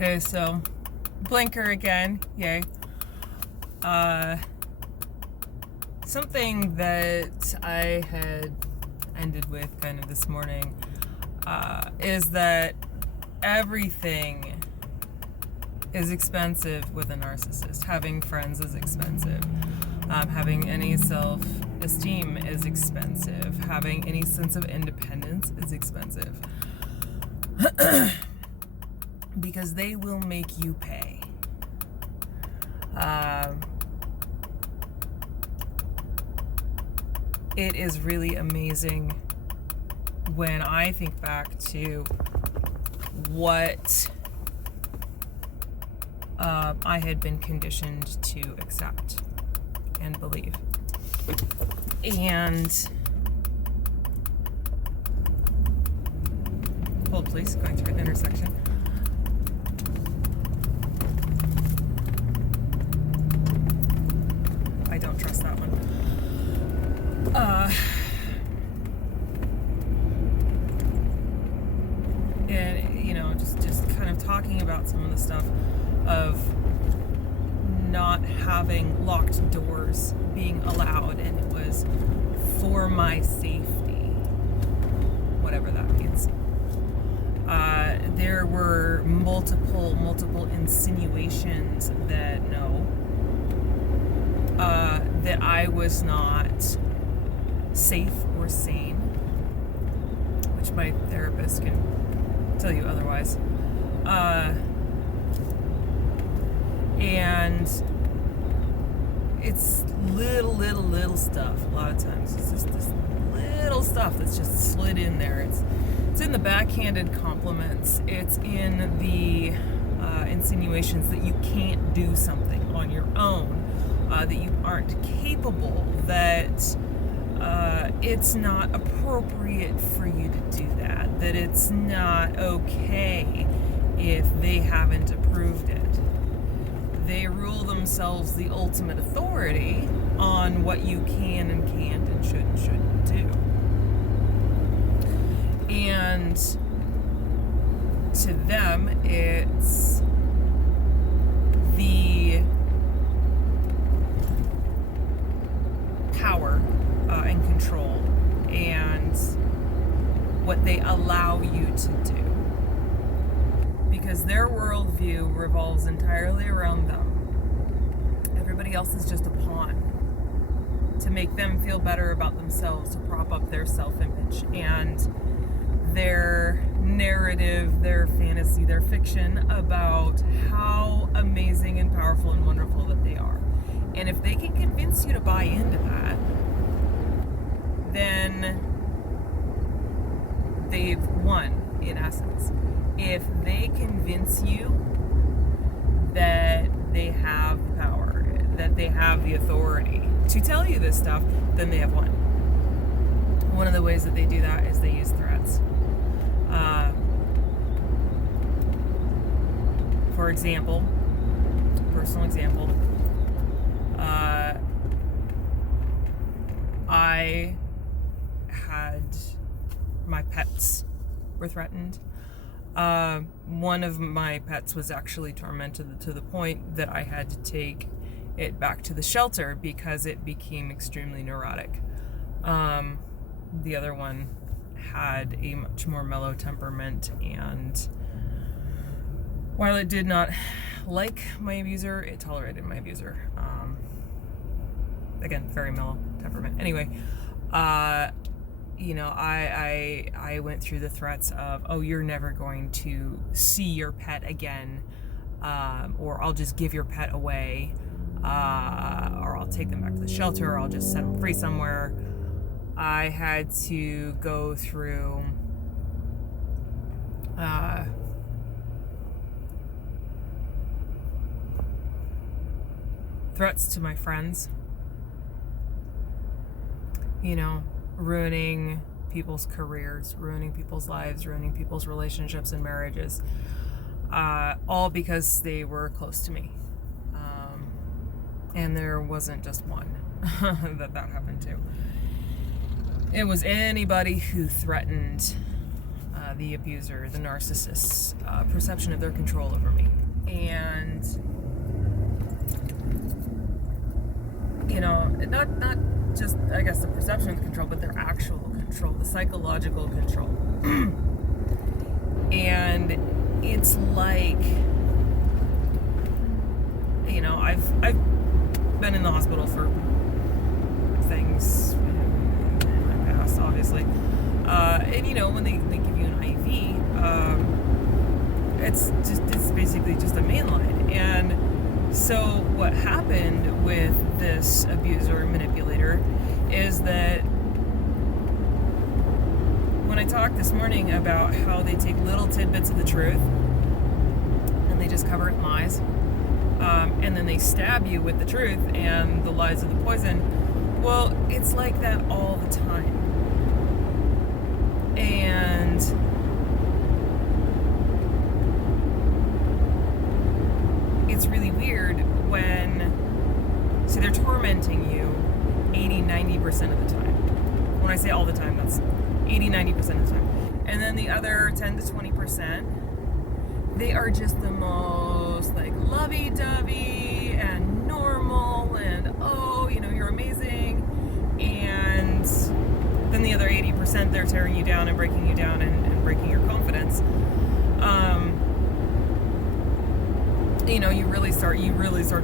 Okay, so blinker again, yay. Something that I had ended with kind of this morning is that everything is expensive with a narcissist. Having friends is expensive. Having any self-esteem is expensive. Having any sense of independence is expensive. Because they will make you pay. It is really amazing when I think back to what I had been conditioned to accept and believe. And hold please, going through an intersection. I don't trust that one. And you know, just kind of talking about some of the stuff of not having locked doors being allowed, and it was for my safety, whatever that means. There were multiple insinuations that that I was not safe or sane, which my therapist can tell you otherwise. And it's little stuff. A lot of times it's just this little stuff that's just slid in there. It's in the backhanded compliments. It's in the insinuations that you can't do something on your own, that you aren't capable, that it's not appropriate for you to do that it's not okay if they haven't approved it. They rule themselves the ultimate authority on what you can and can't and should and shouldn't do. And to them, it's the power and control and what they allow you to do. Because their worldview revolves entirely around them. Everybody else is just a pawn to make them feel better about themselves, to prop up their self-image and their narrative, their fantasy, their fiction about how amazing and powerful and wonderful that they are. And if they can convince you to buy into that, then they've won, in essence. If they convince you that they have the power, that they have the authority to tell you this stuff, then they have won. One of the ways that they do that is they use threats. For example, personal example, I had my pets were threatened. One of my pets was actually tormented to the point that I had to take it back to the shelter because it became extremely neurotic. The other one had a much more mellow temperament, and while it did not like my abuser, it tolerated my abuser. Again, very mellow temperament. Anyway, you know, I went through the threats of, oh, you're never going to see your pet again, or I'll just give your pet away, or I'll take them back to the shelter, or I'll just set them free somewhere. I had to go through threats to my friends, you know, ruining people's careers, ruining people's lives, ruining people's relationships and marriages, all because they were close to me. And there wasn't just one that happened to. It was anybody who threatened the abuser, the narcissist's perception of their control over me. And, you know, not just, I guess, the perception of control, but their actual control, the psychological control. And it's like, you know, I've been in the hospital for things in my past, obviously. And, you know, when they give you an IV, it's basically just a main line. And so what happened with this abuser or manipulator is that when I talked this morning about how they take little tidbits of the truth and they just cover it in lies, and then they stab you with the truth and the lies of the poison, well, it's like that all the time. And it's really weird when, see, they're tormenting you 80-90% of the time. When I say all the time, that's 80-90% of the time. And then the other 10 to 20%, they are just the most like lovey-dovey and normal and, oh, you know, you're amazing. And then the other 80%, they're tearing you down and breaking you down and breaking your confidence. You know, you really start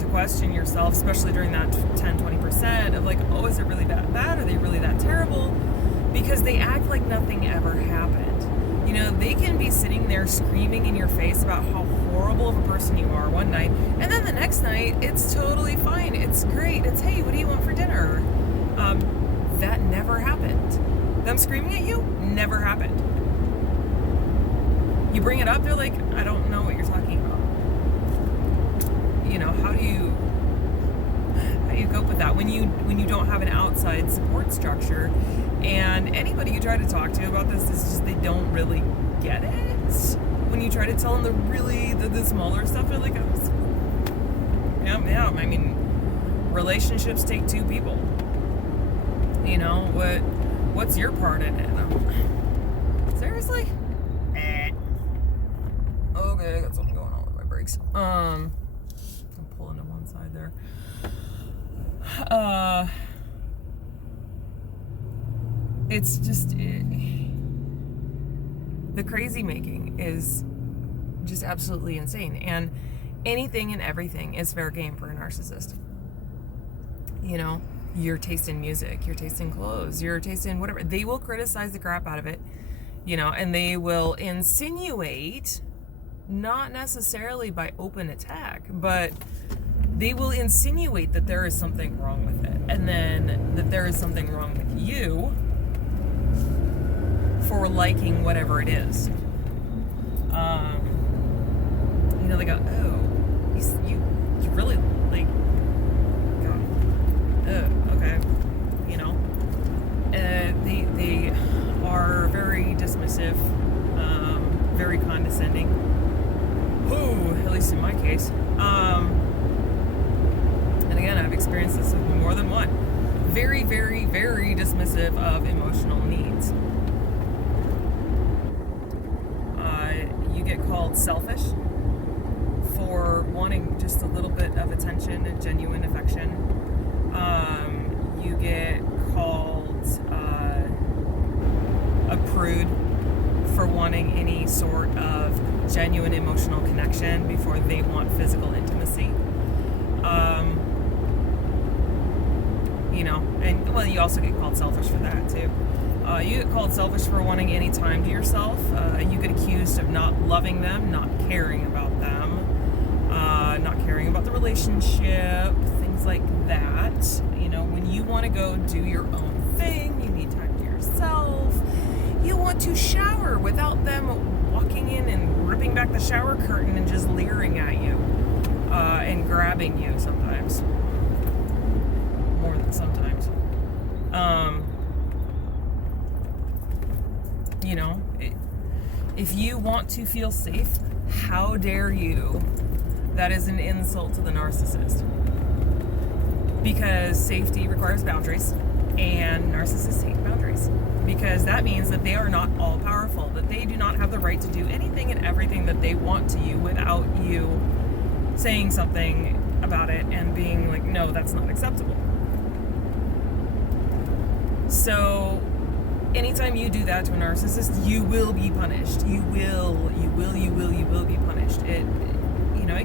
to question yourself, especially during that 10-20% of like, oh, is it really that bad? Are they really that terrible? Because they act like nothing ever happened. You know, they can be sitting there screaming in your face about how horrible of a person you are one night, and then the next night, it's totally fine. It's great. It's, hey, what do you want for dinner? That never happened. Them screaming at you never happened. You bring it up, they're like, I don't know what you're talking about. You know, how do you cope with that when you don't have an outside support structure? And anybody you try to talk to about this is just, they don't really get it. When you try to tell them the smaller stuff, they're like, yeah. I mean, relationships take two people. You know, what's your part in it? Seriously? Okay, I got something going on with my brakes. I'm pulling to one side there. It's just, the crazy making is just absolutely insane. And anything and everything is fair game for a narcissist. You know, your taste in music, your taste in clothes, your taste in whatever. They will criticize the crap out of it, you know, and they will insinuate, not necessarily by open attack, but they will insinuate that there is something wrong with it, and then that there is something wrong with you for liking whatever it is. You know, they go, oh, you really like, God, okay, you know, they are very dismissive, very condescending. Ooh, at least in my case. And again, I've experienced this with more than one. Very, very, very dismissive of emotional needs. You get called selfish for wanting just a little bit of attention and genuine affection. You get called a prude for wanting any sort of genuine emotional connection before they want physical intimacy. You know, and well, you also get called selfish for that too. You get called selfish for wanting any time to yourself. You get accused of not loving them, not caring about them, not caring about the relationship, things like that. You know, when you want to go do your own thing, you need time to yourself. You want to shower without them walking in and ripping back the shower curtain and just leering at you and grabbing you sometimes. More than sometimes. You know, if you want to feel safe, how dare you? That is an insult to the narcissist. Because safety requires boundaries. And narcissists hate boundaries, because that means that they are not all powerful, that they do not have the right to do anything and everything that they want to you without you saying something about it and being like, no, that's not acceptable. So anytime you do that to a narcissist, you will be punished. You will be punished. It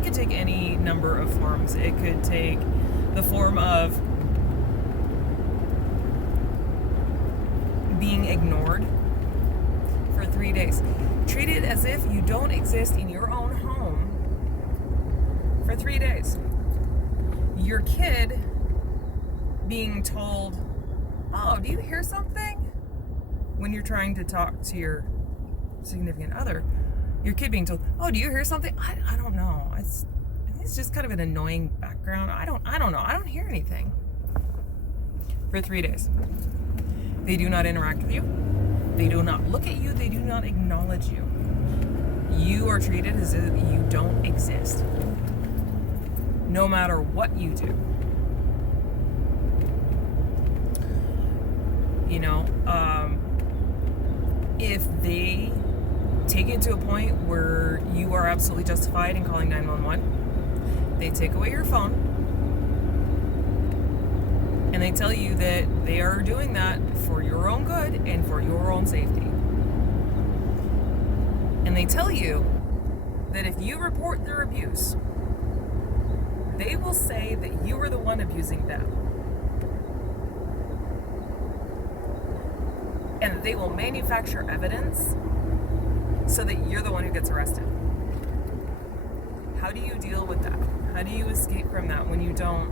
could take any number of forms. It could take the form of being ignored for 3 days. Treated as if you don't exist in your own home for 3 days. Your kid being told, oh, do you hear something? When you're trying to talk to your significant other, your kid being told, oh, do you hear something? I don't know. I think it's just kind of an annoying background. I don't know. I don't hear anything. For 3 days. They do not interact with you. They do not look at you. They do not acknowledge you. You are treated as if you don't exist. No matter what you do. If they take it to a point where you are absolutely justified in calling 911, they take away your phone, and they tell you that they are doing that for your own good and for your own safety. And they tell you that if you report their abuse, they will say that you were the one abusing them. And that they will manufacture evidence so that you're the one who gets arrested. How do you deal with that? How do you escape from that when you don't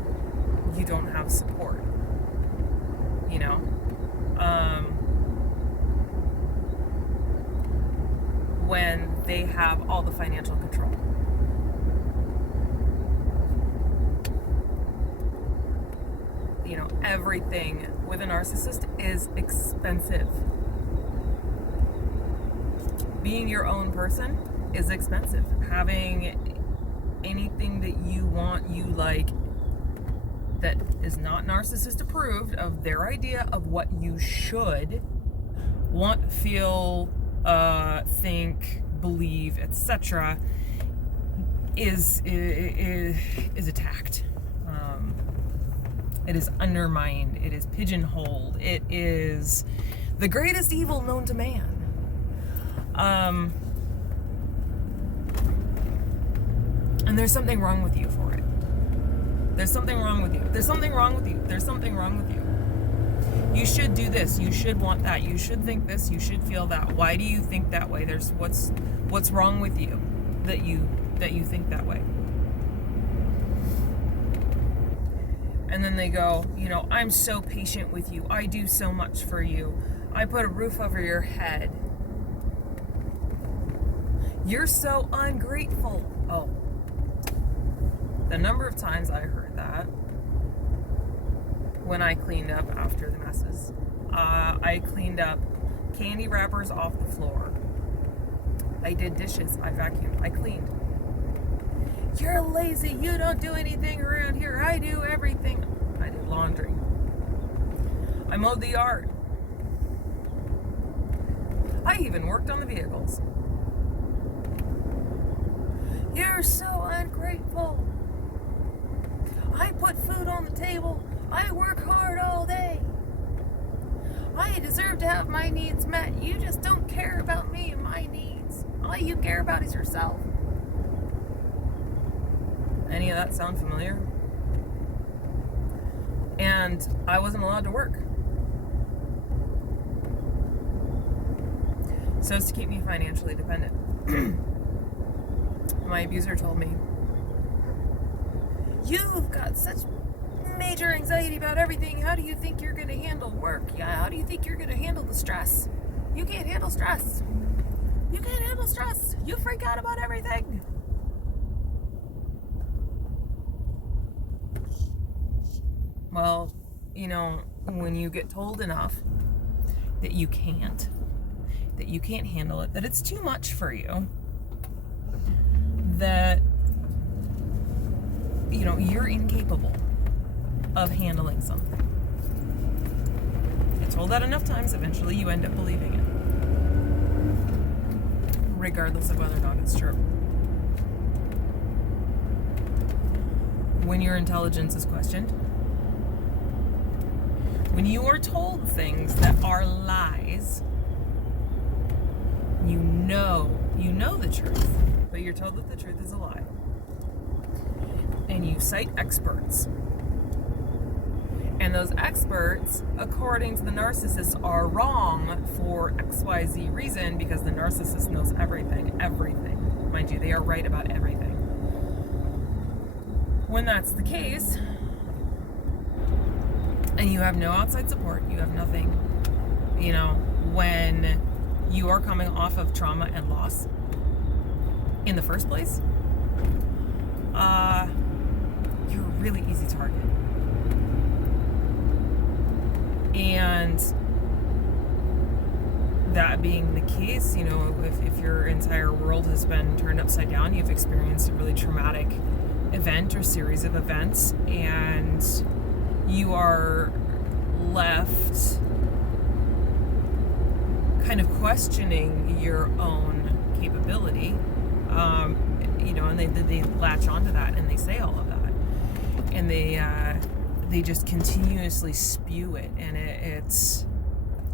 have support? When they have all the financial control. Everything with a narcissist is expensive. Being your own person is expensive. Having anything that you want, you like, that is not narcissist approved, of their idea of what you should want, feel, think, believe, etc., is attacked. It is undermined. It is pigeonholed. It is the greatest evil known to man. And there's something wrong with you for it. There's something wrong with you. There's something wrong with you. There's something wrong with you. You should do this. You should want that. You should think this. You should feel that. Why do you think that way? There's what's wrong with you that you think that way. And then they go, I'm so patient with you. I do so much for you. I put a roof over your head. You're so ungrateful. Oh. The number of times I heard that when I cleaned up after the messes. I cleaned up candy wrappers off the floor. I did dishes. I vacuumed. I cleaned. You're lazy. You don't do anything around here. I do everything. I did laundry. I mowed the yard. I even worked on the vehicles. You're so ungrateful. I put food on the table. I work hard all day. I deserve to have my needs met. You just don't care about me and my needs. All you care about is yourself. Any of that sound familiar? And I wasn't allowed to work. So as to keep me financially dependent. My abuser told me, you've got such major anxiety about everything. How do you think you're going to handle work? Yeah, how do you think you're going to handle the stress? You can't handle stress. You can't handle stress. You freak out about everything. Well, when you get told enough that you can't handle it, that it's too much for you, that you're incapable of handling something, told that enough times, eventually you end up believing it, regardless of whether or not it's true. When your intelligence is questioned, when you are told things that are lies, you know the truth, but you're told that the truth is a lie. And you cite experts. And those experts, according to the narcissist, are wrong for XYZ reason, because the narcissist knows everything. Mind you, they are right about everything. When that's the case, and you have no outside support, you have nothing, when you are coming off of trauma and loss in the first place, you're a really easy target. And that being the case, if your entire world has been turned upside down, you've experienced a really traumatic event or series of events, and you are left kind of questioning your own capability, and they latch onto that and they say all of that, and they just continuously spew it, and it's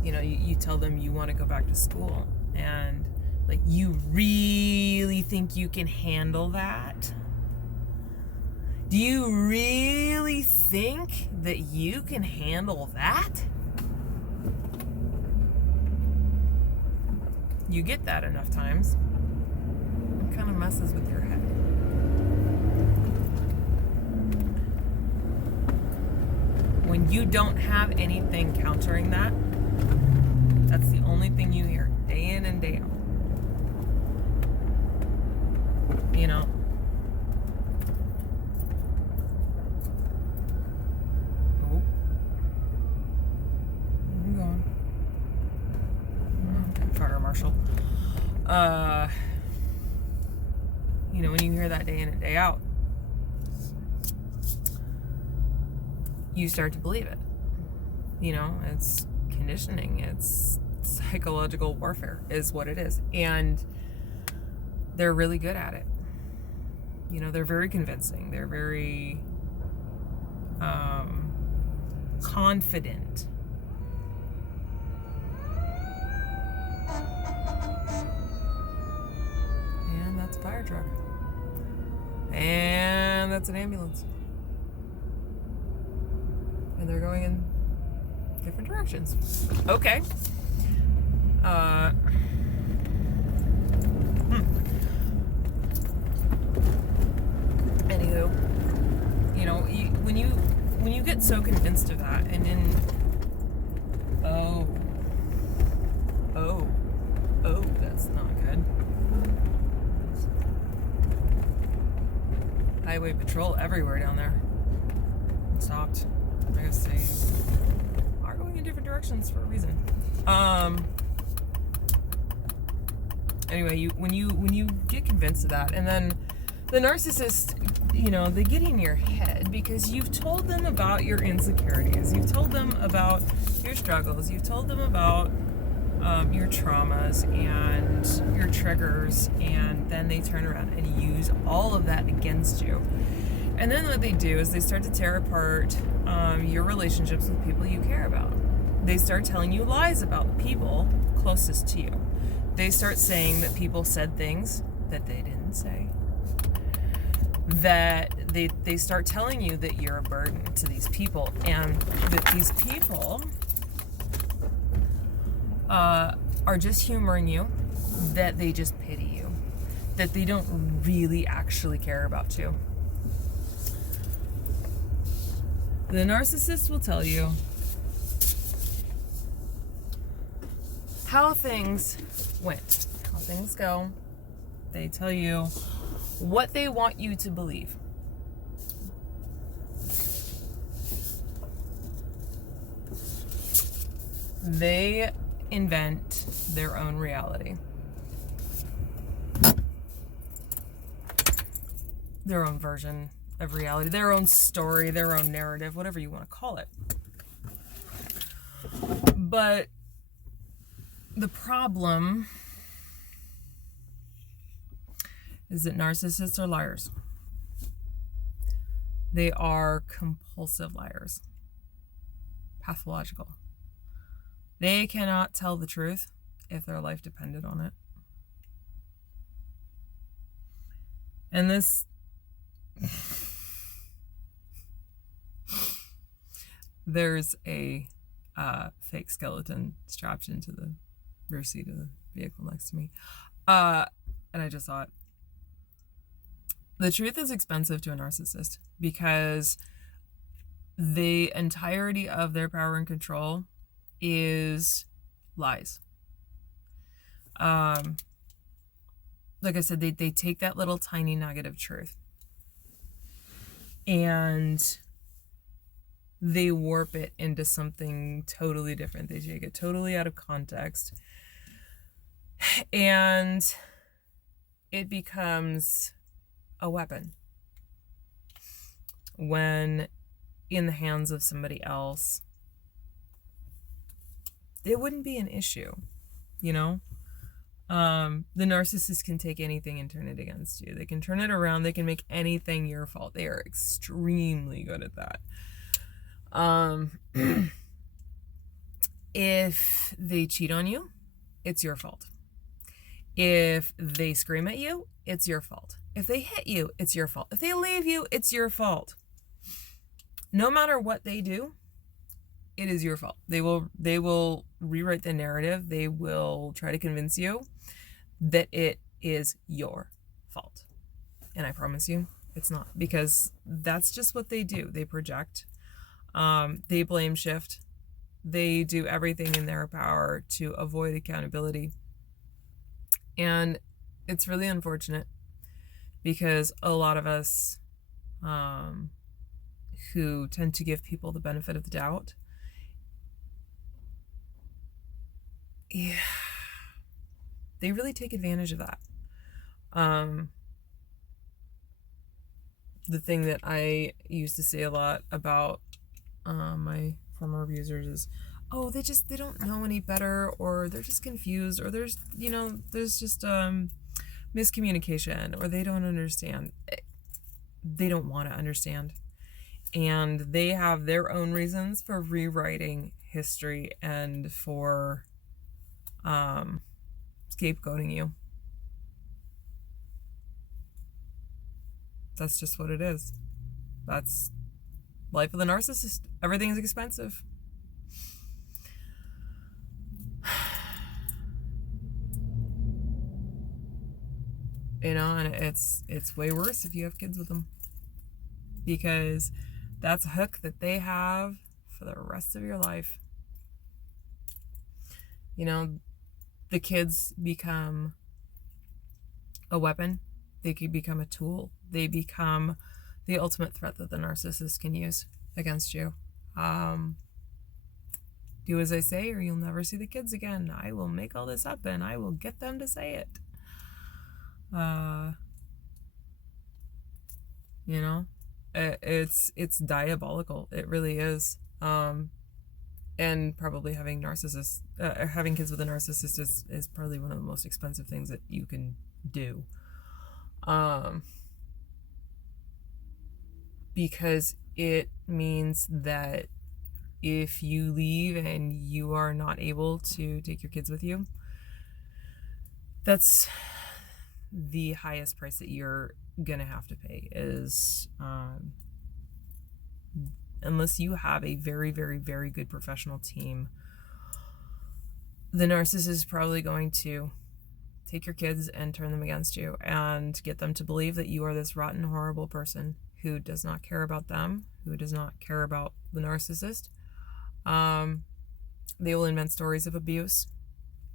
you tell them you want to go back to school, and like, you really think you can handle that? Do you really think that you can handle that? You get that enough times, it kind of messes with your head. When you don't have anything countering that, that's the only thing you hear day in and day out. Oh. Where are you going? Fire marshal. When you hear that day in and day out, you start to believe it. It's conditioning. It's psychological warfare is what it is. And they're really good at it. They're very convincing. They're very confident. And that's a fire truck. And that's an ambulance. And they're going in different directions. Okay. Anywho, when you get so convinced of that, and then that's not good. Highway patrol everywhere down there. Stopped. I guess they are going in different directions for a reason. Anyway, when you get convinced of that, and then the narcissist, they get in your head because you've told them about your insecurities, you've told them about your struggles, you've told them about your traumas and your triggers, and then they turn around and use all of that against you. And then what they do is they start to tear apart your relationships with people you care about. They start telling you lies about the people closest to you. They start saying that people said things that they didn't say. That they start telling you that you're a burden to these people, and that these people are just humoring you, that they just pity you, that they don't really actually care about you. The narcissist will tell you how things went, how things go. They tell you what they want you to believe. They invent their own reality. Their own version of reality, their own story, their own narrative, whatever you want to call it. But the problem is that narcissists are liars. They are compulsive liars. Pathological. They cannot tell the truth if their life depended on it. And this there's a fake skeleton strapped into the rear seat of the vehicle next to me. And I just saw it. The truth is expensive to a narcissist because the entirety of their power and control is lies. Like I said, they take that little tiny nugget of truth and they warp it into something totally different. They take it totally out of context and it becomes a weapon when in the hands of somebody else it wouldn't be an issue, you know. The narcissist can take anything and turn it against you. They can turn it around. They can make anything your fault. They are extremely good at that. If they cheat on you, it's your fault. If they scream at you, it's your fault. If they hit you, it's your fault. If they leave you, it's your fault. No matter what they do, it is your fault. They will rewrite the narrative. They will try to convince you that it is your fault. And I promise you, it's not, because that's just what they do. They project. They blame shift. They do everything in their power to avoid accountability. And it's really unfortunate because a lot of us who tend to give people the benefit of the doubt, yeah, they really take advantage of that. The thing that I used to say a lot about my former abusers is, oh, they don't know any better, or they're just confused, or there's just miscommunication, or they don't understand. They don't want to understand. And they have their own reasons for rewriting history and for scapegoating you. That's just what it is. That's life of the narcissist. Everything's expensive. You know, and it's way worse if you have kids with them, because that's a hook that they have for the rest of your life. You know, the kids become a weapon. They could become a tool. They become the ultimate threat that the narcissist can use against you. Do as I say or you'll never see the kids again. I will make all this up and I will get them to say it. You know, it's diabolical. It really is. And probably having kids with a narcissist is probably one of the most expensive things that you can do. Because it means that if you leave and you are not able to take your kids with you, that's the highest price that you're gonna have to pay. Is unless you have a very, very, very good professional team, the narcissist is probably going to take your kids and turn them against you and get them to believe that you are this rotten, horrible person who does not care about them, who does not care about the narcissist. They will invent stories of abuse.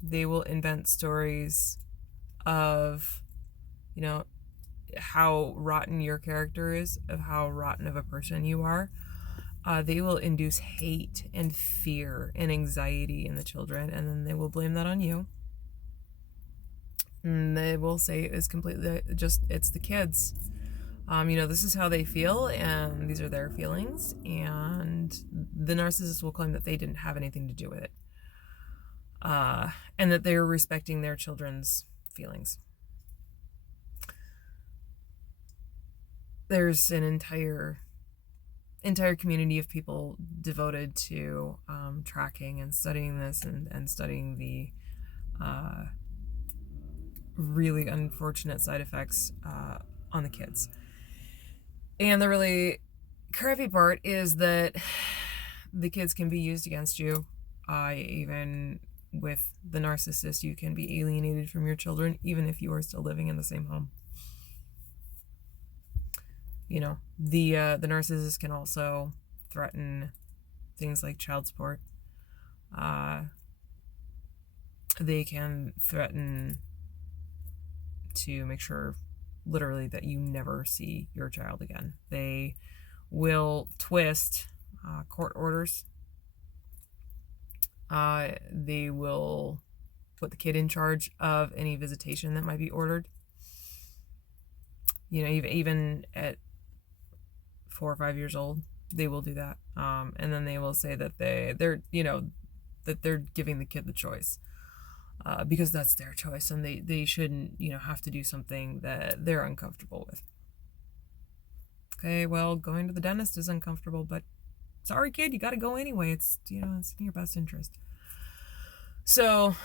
They will invent stories of, you know, how rotten your character is, of how rotten of a person you are. They will induce hate and fear and anxiety in the children, and then they will blame that on you. And they will say it's completely it's the kids. This is how they feel, and these are their feelings, and the narcissist will claim that they didn't have anything to do with it. and that they're respecting their children's feelings. There's an entire community of people devoted to tracking and studying this and studying the really unfortunate side effects on the kids. And the really crappy part is that the kids can be used against you. Even with the narcissist, you can be alienated from your children, even if you are still living in the same home. You know, the narcissist can also threaten things like child support. They can threaten to make sure, literally, that you never see your child again. They will twist court orders. They will put the kid in charge of any visitation that might be ordered. You know, even at 4 or 5 years old, they will do that. And then they will say that they're giving the kid the choice. Because that's their choice, and they shouldn't, have to do something that they're uncomfortable with. Okay, well, going to the dentist is uncomfortable, but sorry, kid, you got to go anyway. It's it's in your best interest. So,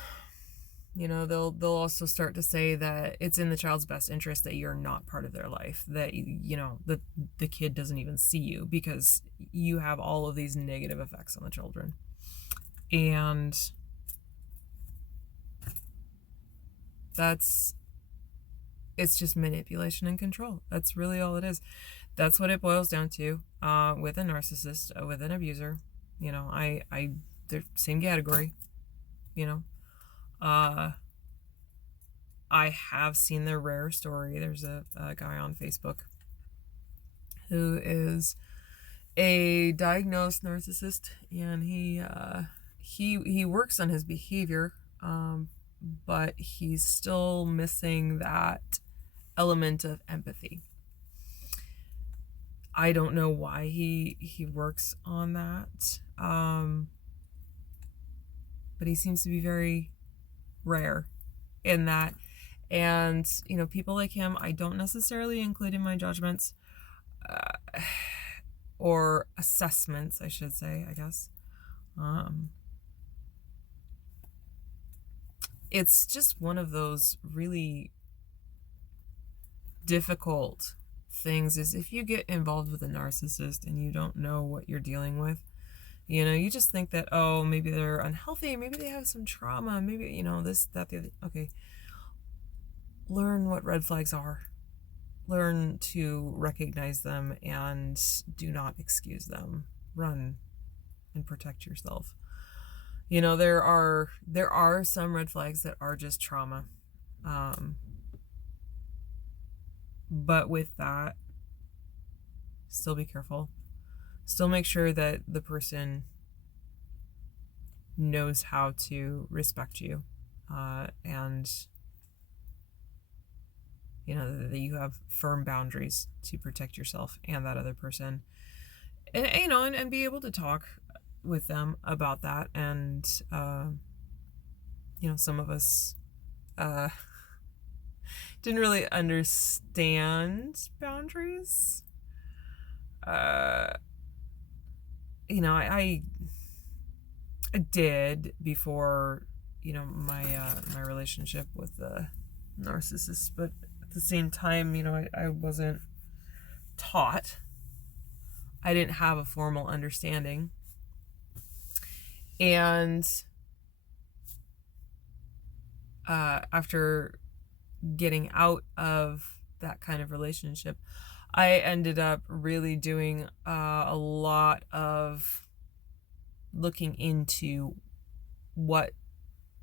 they'll also start to say that it's in the child's best interest that you're not part of their life, that that the kid doesn't even see you because you have all of these negative effects on the children. And it's just manipulation and control. That's really all it is. That's what it boils down to with a narcissist, with an abuser. They're same category. I have seen the rare story. There's a guy on Facebook who is a diagnosed narcissist, and he works on his behavior, but he's still missing that element of empathy. I don't know why he works on that, but he seems to be very rare in that. And people like him, I don't necessarily include in my judgments or assessments, I should say, I guess. It's just one of those really difficult things, is if you get involved with a narcissist and you don't know what you're dealing with, you just think that, oh, maybe they're unhealthy, maybe they have some trauma, maybe, this, that, the other. Okay. Learn what red flags are. Learn to recognize them and do not excuse them. Run and protect yourself. There are some red flags that are just trauma. But with that, still be careful. Still make sure that the person knows how to respect you, and that you have firm boundaries to protect yourself and that other person, and be able to talk with them about that. And some of us didn't really understand boundaries. I did before my relationship with the narcissist, but at the same time, I wasn't taught. I didn't have a formal understanding. And after getting out of that kind of relationship, I ended up really doing a lot of looking into what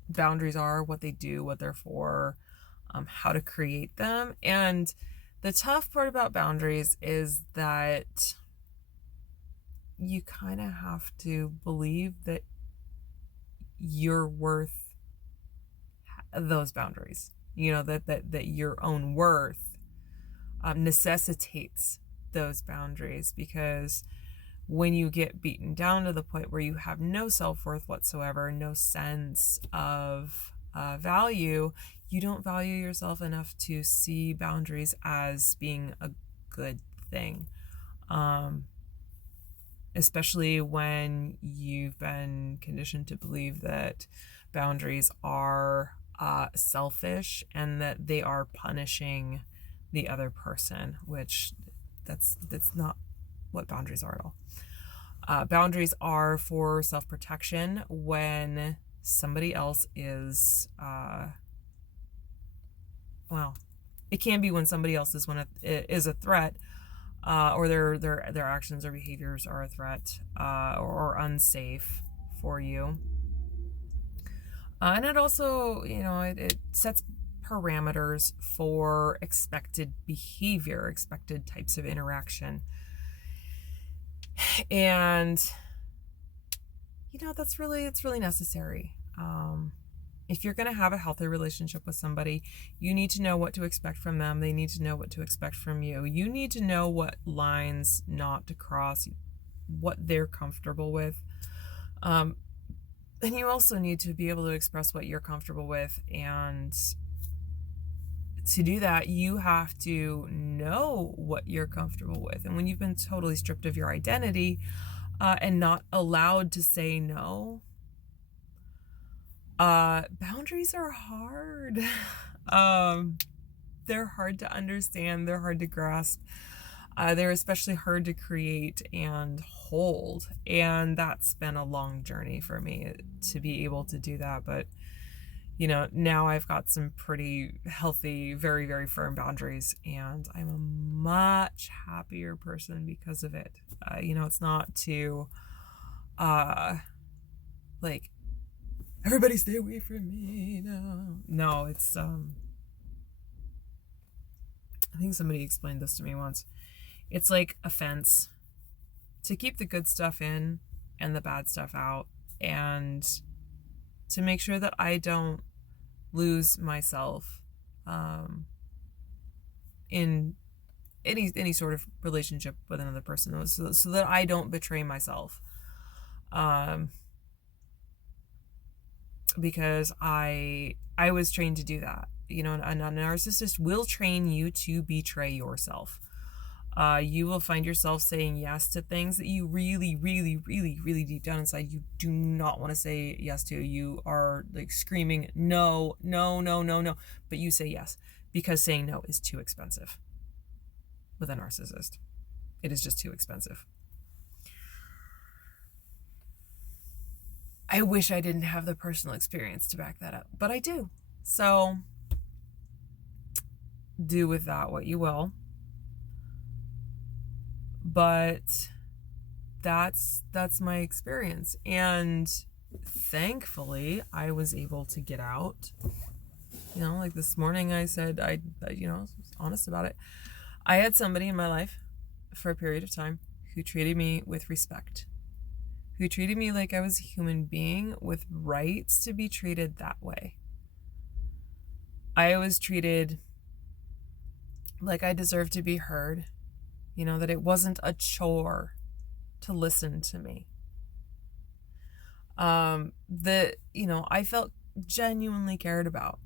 boundaries are, what they do, what they're for, how to create them. And the tough part about boundaries is that you kind of have to believe that you're worth those boundaries. That your own worth necessitates those boundaries, because when you get beaten down to the point where you have no self-worth whatsoever, no sense of value, you don't value yourself enough to see boundaries as being a good thing. Especially when you've been conditioned to believe that boundaries are selfish and that they are punishing the other person, which that's not what boundaries are at all. Boundaries are for self-protection when somebody else is, well, it can be when somebody else is a threat, or their actions or behaviors are a threat, or unsafe for you. And it also, it sets parameters for expected behavior, expected types of interaction. And, it's really necessary. If you're going to have a healthy relationship with somebody, you need to know what to expect from them. They need to know what to expect from you. You need to know what lines not to cross, what they're comfortable with. And you also need to be able to express what you're comfortable with. And to do that, you have to know what you're comfortable with. And when you've been totally stripped of your identity and not allowed to say no, boundaries are hard. They're hard to understand. They're hard to grasp. They're especially hard to create and hold. And that's been a long journey for me to be able to do that. But, now I've got some pretty healthy, very, very firm boundaries, and I'm a much happier person because of it. It's not to, everybody stay away from me. No, it's, I think somebody explained this to me once. It's like a fence to keep the good stuff in and the bad stuff out, and to make sure that I don't lose myself in any sort of relationship with another person, so that I don't betray myself. Because I was trained to do that. A narcissist will train you to betray yourself. You will find yourself saying yes to things that you really, really, really, really deep down inside you do not want to say yes to. You are like screaming, no, no, no, no, no. But you say yes because saying no is too expensive with a narcissist. It is just too expensive. I wish I didn't have the personal experience to back that up, but I do. So do with that what you will. But that's my experience. And thankfully, I was able to get out. Like this morning I said, I was honest about it. I had somebody in my life for a period of time who treated me with respect, who treated me like I was a human being with rights to be treated that way. I was treated like I deserved to be heard, that it wasn't a chore to listen to me. I felt genuinely cared about.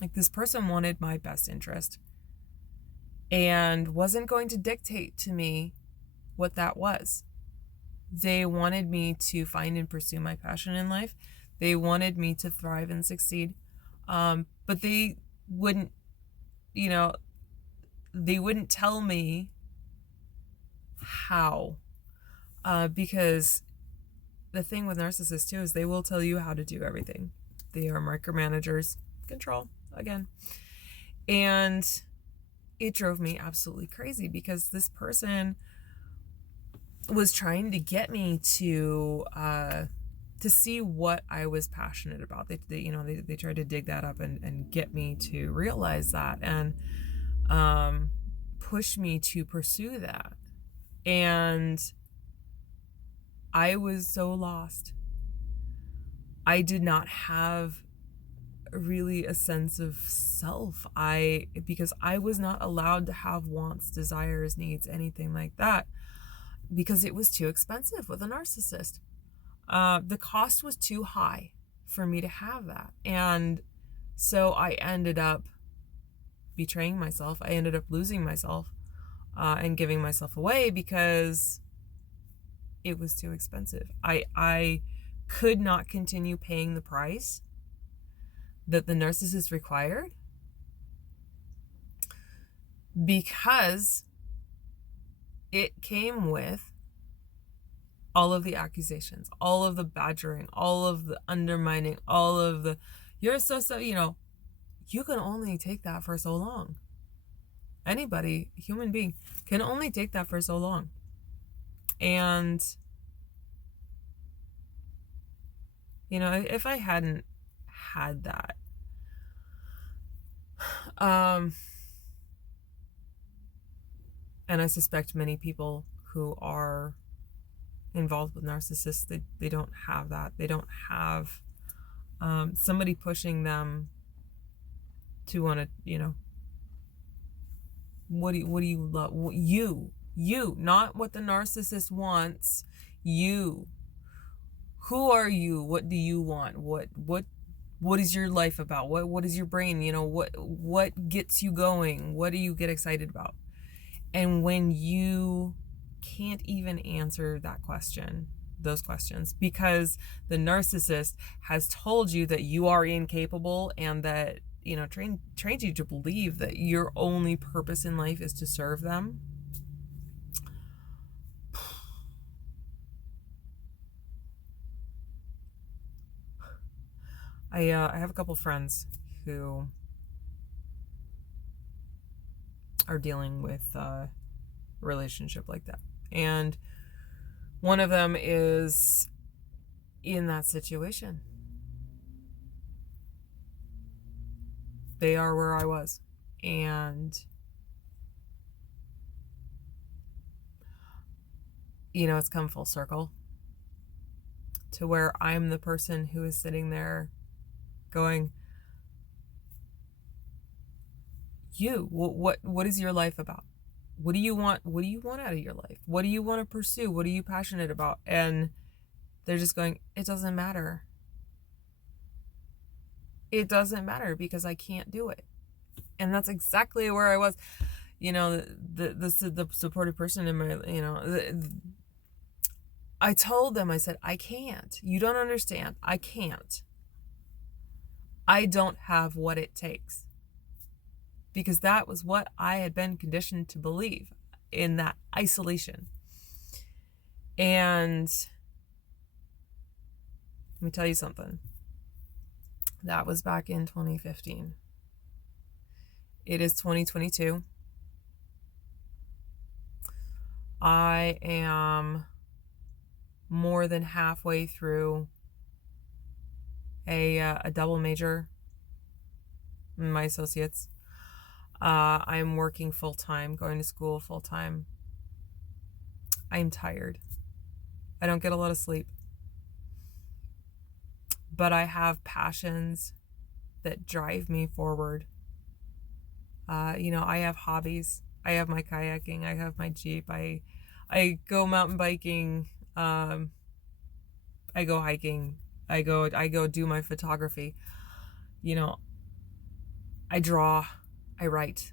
Like, this person wanted my best interest and wasn't going to dictate to me what that was. They wanted me to find and pursue my passion in life. They wanted me to thrive and succeed. But they wouldn't, they wouldn't tell me how. Because the thing with narcissists too is they will tell you how to do everything. They are micromanagers. Control, again. And it drove me absolutely crazy because this person was trying to get me to see what I was passionate about. They tried to dig that up and get me to realize that and push me to pursue that. And I was so lost. I did not have really a sense of self. Because I was not allowed to have wants, desires, needs, anything like that, because it was too expensive with a narcissist. The cost was too high for me to have that. And so I ended up betraying myself. I ended up losing myself and giving myself away because it was too expensive. I could not continue paying the price that the narcissist required because it came with all of the accusations, all of the badgering, all of the undermining, all of the, you're so, you can only take that for so long. Anybody, human being, can only take that for so long. And, if I hadn't had that, and I suspect many people who are involved with narcissists, they don't have that. They don't have somebody pushing them to want to, what do you love? You, not what the narcissist wants. You. Who are you? What do you want? What is your life about? What is your brain? What gets you going? What do you get excited about? And when you can't even answer those questions, because the narcissist has told you that you are incapable and that, trained you to believe that your only purpose in life is to serve them. I have a couple friends who are dealing with a relationship like that. And one of them is in that situation. They are where I was. And, it's come full circle to where I'm the person who is sitting there going, what is your life about? What do you want? What do you want out of your life? What do you want to pursue? What are you passionate about? And they're just going, it doesn't matter. It doesn't matter because I can't do it. And that's exactly where I was. The supportive person in my, I told them, I said, I can't. You don't understand. I can't. I don't have what it takes. Because that was what I had been conditioned to believe in that isolation. And let me tell you something. That was back in 2015. It is 2022. I am more than halfway through a double major in my associates. I'm working full-time, going to school full-time. I'm tired. I don't get a lot of sleep. But I have passions that drive me forward. I have hobbies. I have my kayaking. I have my Jeep. I go mountain biking. I go hiking. I go do my photography. I draw. I write.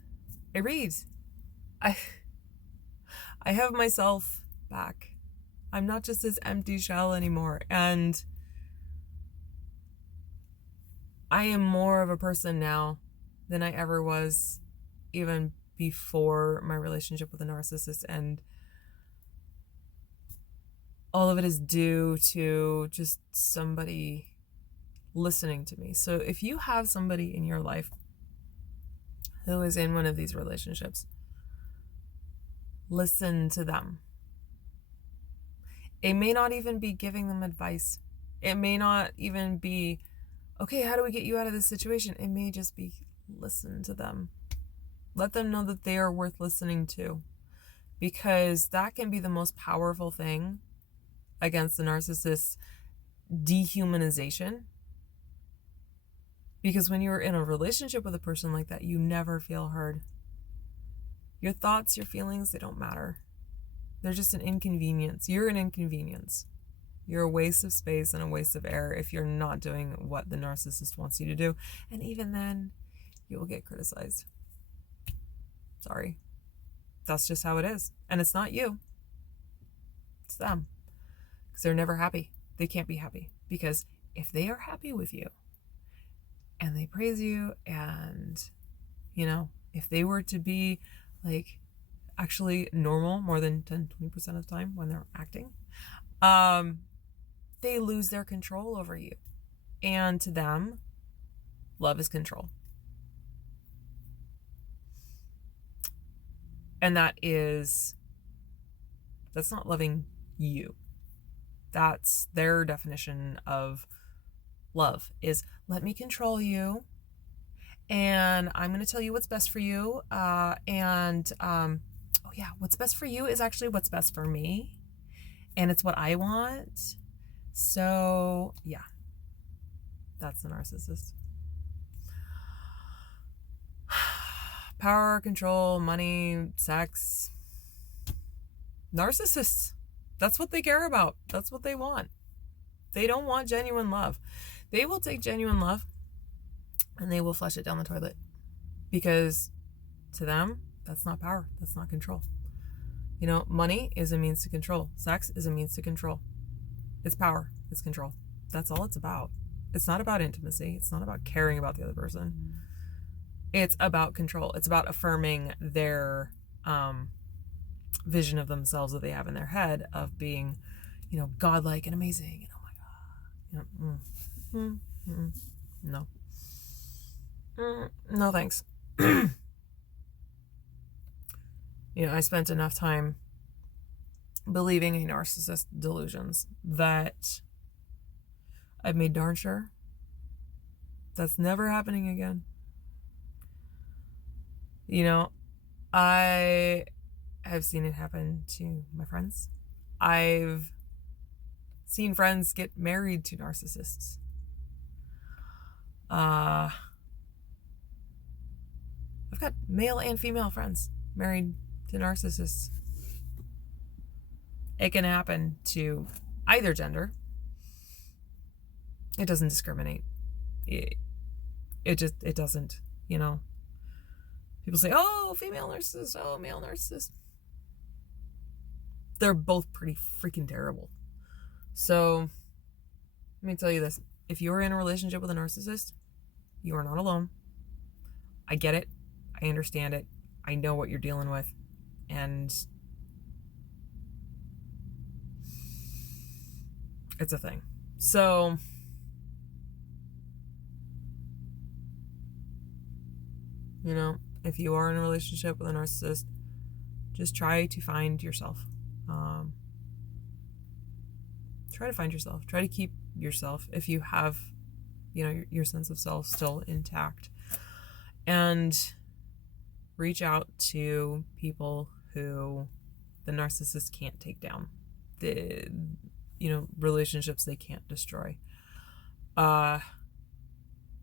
I read. I have myself back. I'm not just this empty shell anymore. And I am more of a person now than I ever was even before my relationship with a narcissist. And all of it is due to just somebody listening to me. So if you have somebody in your life who is in one of these relationships, listen to them. It may not even be giving them advice. It may not even be, okay, how do we get you out of this situation? It may just be, listen to them. Let them know that they are worth listening to. Because that can be the most powerful thing against the narcissist's dehumanization. Because when you're in a relationship with a person like that, you never feel heard. Your thoughts, your feelings, they don't matter. They're just an inconvenience. You're an inconvenience. You're a waste of space and a waste of air if you're not doing what the narcissist wants you to do. And even then, you will get criticized. Sorry. That's just how it is. And it's not you. It's them. Because they're never happy. They can't be happy. Because if they are happy with you and they praise you and, you know, if they were to be like actually normal more than 10-20% of the time when they're acting, they lose their control over you. And to them, love is control. And that's not loving you. That's their definition of love, is let me control you, and I'm going to tell you what's best for you. Oh yeah, what's best for you is actually what's best for me, and it's what I want. So yeah, that's the narcissist. Power, control, money, sex. Narcissists. That's what they care about. That's what they want. They don't want genuine love. They will take genuine love and they will flush it down the toilet. Because to them, that's not power. That's not control. You know, money is a means to control. Sex is a means to control. It's power. It's control. That's all it's about. It's not about intimacy. It's not about caring about the other person. It's about control. It's about affirming their vision of themselves that they have in their head of being, you know, godlike and amazing. And oh my God, you know, no, no thanks. You know, I spent enough time believing in narcissist delusions that I've made darn sure that's never happening again. You know, I have seen it happen to my friends. I've seen friends get married to narcissists. I've got male and female friends married to narcissists. It can happen to either gender. It doesn't discriminate. It doesn't, you know. People say, oh, female narcissist, oh, male narcissist. They're both pretty freaking terrible. So, let me tell you this. If you're in a relationship with a narcissist, you are not alone. I get it. I understand it. I know what you're dealing with. And it's a thing. So, you know, if you are in a relationship with a narcissist, just try to find yourself. Try to find yourself. Try to keep yourself if you have, you know, your sense of self still intact. And reach out to people who the narcissist can't take down. The, you know, relationships they can't destroy.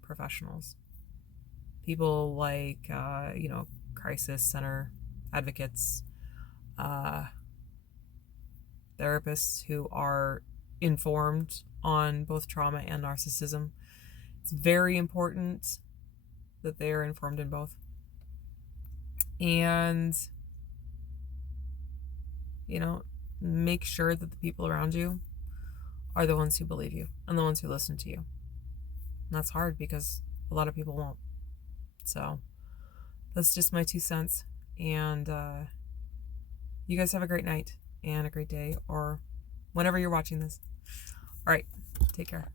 Professionals. People like, you know, crisis center advocates, therapists who are informed on both trauma and narcissism. It's very important that they are informed in both. And, you know, make sure that the people around you are the ones who believe you and the ones who listen to you. And that's hard because a lot of people won't. So that's just my 2 cents. And you guys have a great night and a great day, or whenever you're watching this. All right, take care.